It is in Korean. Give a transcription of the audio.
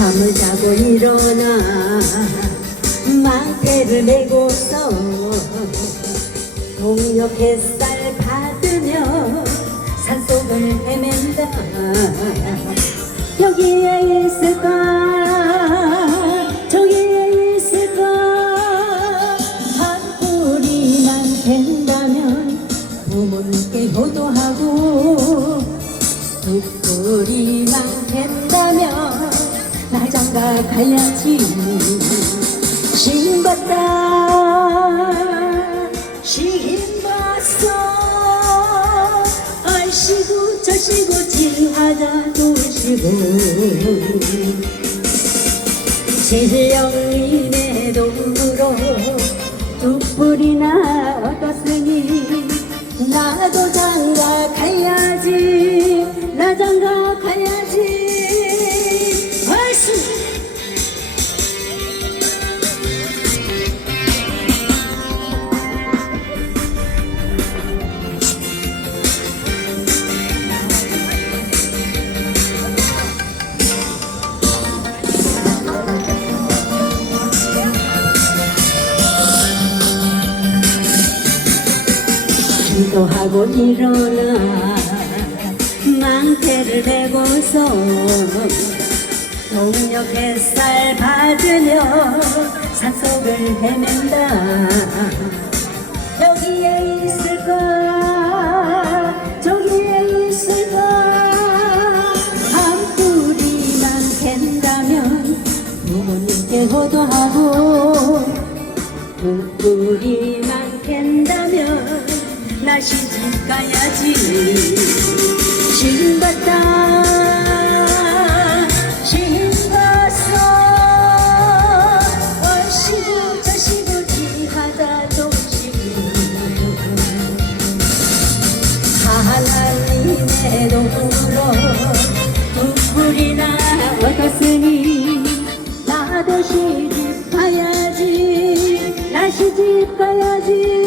잠을 자고 일어나 망태를 메고서 동력 햇살 받으며 산속을 헤맨다. 여기에 있을까? 저기에 있을까? 한 뿌리만 된다면 부모님께 효도하고 두 뿌리만 된다면 나 장가 가야지. 신봤다. 신봤어. 얼씨구 저씨구 지하자 도시고 실령님의 동으로 두 뿌리나 기도하고 일어나 망태를 메고서 동력 햇살 받으며 산속을 헤맨다. 여기에 있을까? 저기에 있을까? 한 뿌리만 캔다면 부모님께 효도하고 두 뿌리만 캔다면 나 시집 가야지. 신봤다. 신봤어. 월시부터 시부지 하다 동시기 하나님의 도구로 눈물이 나왔으니 나도 시집 가야지. 나 시집 가야지.